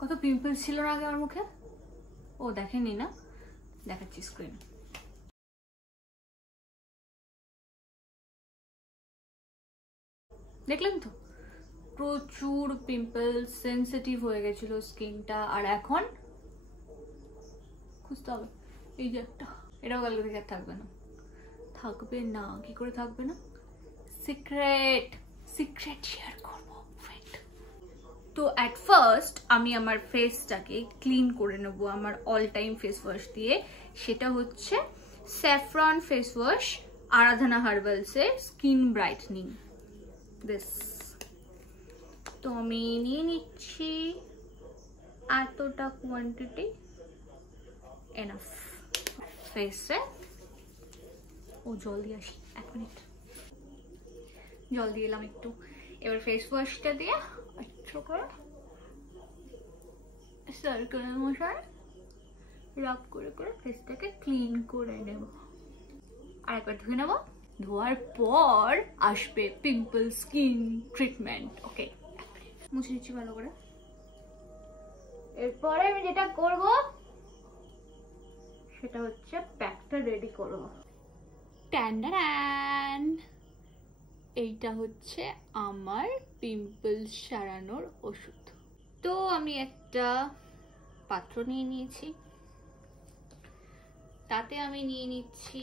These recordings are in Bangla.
কত পিম্পলস ছিল না আগে আমার মুখে। ও দেখেননি না, দেখাচ্ছি স্ক্রিন। দেখলেন তো, প্রচুর পিম্পলস, সেন্সিটিভ হয়ে গেছিল স্কিনটা। আর এখন খুঁজতে হবে, এই যে একটা, এটাও কালকে থেকে আর থাকবে না। থাকবে না, কি করে থাকবে না? সিক্রেট শেয়ার করবো। তো অ্যাট ফার্স্ট আমি আমার ফেসটাকে ক্লিন করে নেব আমার অল টাইম ফেস ওয়াশ দিয়ে। সেটা হচ্ছে স্যাফরন ফেস ওয়াশ, আরাধনা হার্বালসের স্কিন ব্রাইটনিং দিস। তো আমি নিয়ে নিচ্ছি এতটা কোয়ান্টিটি, এনাফ ফেসে। ও জল দিয়ে আসি, 1 মিনিট। জল দিয়ে এলাম একটু। এবার ফেস ওয়াশটা দিয়ে একটু করে সার্কুলার মোশন রাব করে করে ফেসটাকে ক্লিন করে নেব। আর একবার ধুয়ে নেব। ধোয়ার পর আসবে পিম্পল স্কিন ট্রিটমেন্ট। ওকে, মুছে নিচ্ছি ভালো করে। এরপরে আমি যেটা করব সেটা হচ্ছে প্যাকটা রেডি করব। টান, এইটা হচ্ছে আমার পিম্পলস সারানোর ওষুধ। তো আমি একটা পাত্র নিয়ে নিয়েছি, তাতে আমি নিয়ে নিচ্ছি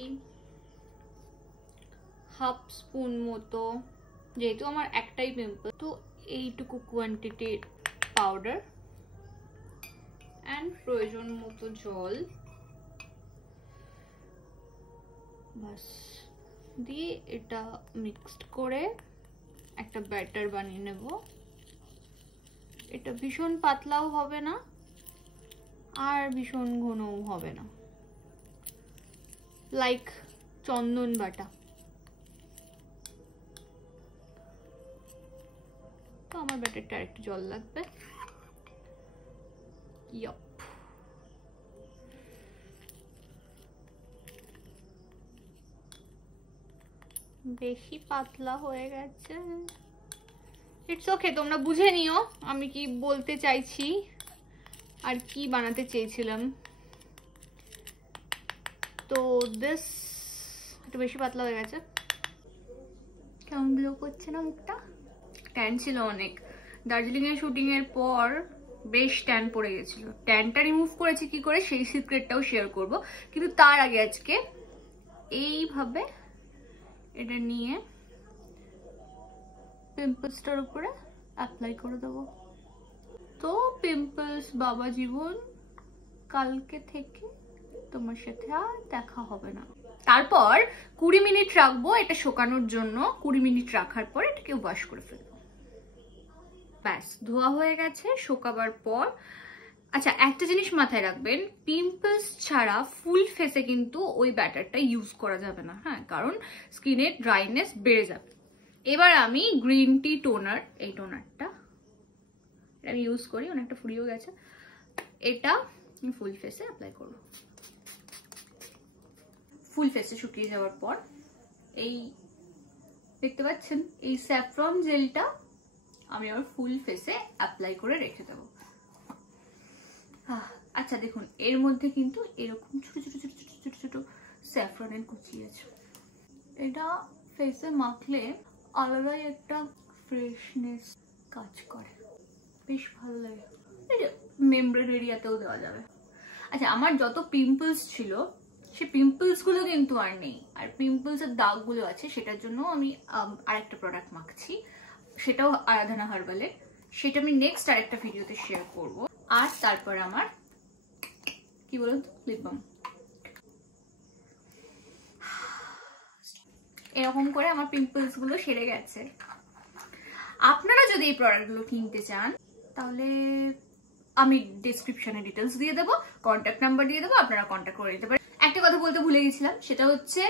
হাফ স্পুন মতো, যেহেতু আমার একটাই পিম্পল, তো এইটুকু কোয়ান্টিটির পাউডার অ্যান্ড প্রয়োজন মতো জল বাস দিয়ে এটা মিক্সড করে একটা ব্যাটার বানিয়ে নেব। এটা ভীষণ পাতলাও হবে না আর ভীষণ ঘনও হবে না, লাইক চন্দন বাটা। তো আমার ব্যাটারটা একটু জল লাগবে। ইয়প, বেশি পাতলা হয়ে গেছে। ইটস ওকে, তোমরা বুঝে নিও আমি কি বলতে চাইছি আর কি বানাতে চেয়েছিলাম। তো দিস একটু বেশি পাতলা হয়ে গেছে। কেমন গ্লো করছে না মুখটা? ট্যান ছিল অনেক, দার্জিলিং এর শুটিং এর পর বেশ ট্যান পড়ে গেছিল। ট্যানটা রিমুভ করেছি কি করে সেই সিক্রেটটাও শেয়ার করব, কিন্তু তার আগে আজকে এইভাবে এটা নিয়ে পিম্পলসটার উপরে অ্যাপ্লাই করে দেবো। তো পিম্পলস বাবা জীবন, কালকে থেকে তোমার সাথে আর দেখা হবে না। তারপর 20 মিনিট রাখবো এটা শুকানোর জন্য। 20 মিনিট রাখার পর এটাকে ওয়াশ করে ফেলবো। ব্যাস, ধোয়া হয়ে গেছে শুকাবার পর। আচ্ছা, একটা জিনিস মাথায় রাখবেন, পিম্পলস ছাড়া ফুল ফেসে কিন্তু ওই ব্যাটারটা ইউজ করা যাবে না, হ্যাঁ, কারণ স্কিনের ড্রাইনেস বেড়ে যাবে। এবার আমি গ্রিন টি টোনার, এই টোনারটা আমি ইউজ করি, অনেকটা ফুরিয়েও গেছে, এটা ফুল ফেসে অ্যাপ্লাই করব। ফুল ফেসে শুকিয়ে যাওয়ার পর এই দেখতে পাচ্ছেন এই স্যাফরন জেলটা আমি আমার ফুল ফেসে অ্যাপ্লাই করে রেখে দেবো। আচ্ছা দেখুন, এর মধ্যে কিন্তু এরকম ছোট ছোট ছোট ছোট ছোট ছোট স্যাফরনের কুচি আছে। এটা ফেসে মাখলে আলাদাই একটা ফ্রেশনেস কাজ করে, বেশ ভালো লাগে। মেমব্রেন এরিয়াতেও দেওয়া যাবে। আচ্ছা, আমার যত পিম্পলস ছিল সেই পিম্পলস গুলো কিন্তু আর নেই, আর পিম্পলস এর দাগগুলো আছে, সেটার জন্য আমি আরেকটা প্রোডাক্ট মাখছি, সেটাও আরাধনা হার্বালের। সেটা আমি নেক্সট আরেকটা ভিডিওতে শেয়ার করব। আর তারপর আমার কি বলুন তো, লিপ বাম। এরকম করে আমার পিম্পলস গুলো সেরে গেছে। আপনারা যদি এই প্রোডাক্টগুলো কিনতে চান তাহলে আমি ডেসক্রিপশনে ডিটেলস দিয়ে দেবো, কন্ট্যাক্ট নাম্বার দিয়ে দেবো, আপনারা কন্ট্যাক্ট করে নিতে পারেন। একটা কথা বলতে ভুলে গেছিলাম, সেটা হচ্ছে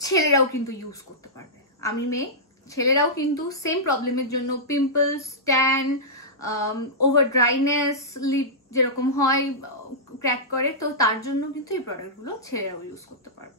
ছেলেরাও কিন্তু ইউজ করতে পারবে। আমি মেয়ে, ছেলেরাও কিন্তু সেম প্রবলেমের জন্য, pimples, tan, over dryness, lip যেরকম হয় ক্র্যাক করে, তো তার জন্য কিন্তু এই প্রোডাক্টগুলো ছেলেরাও ইউজ করতে পারবে।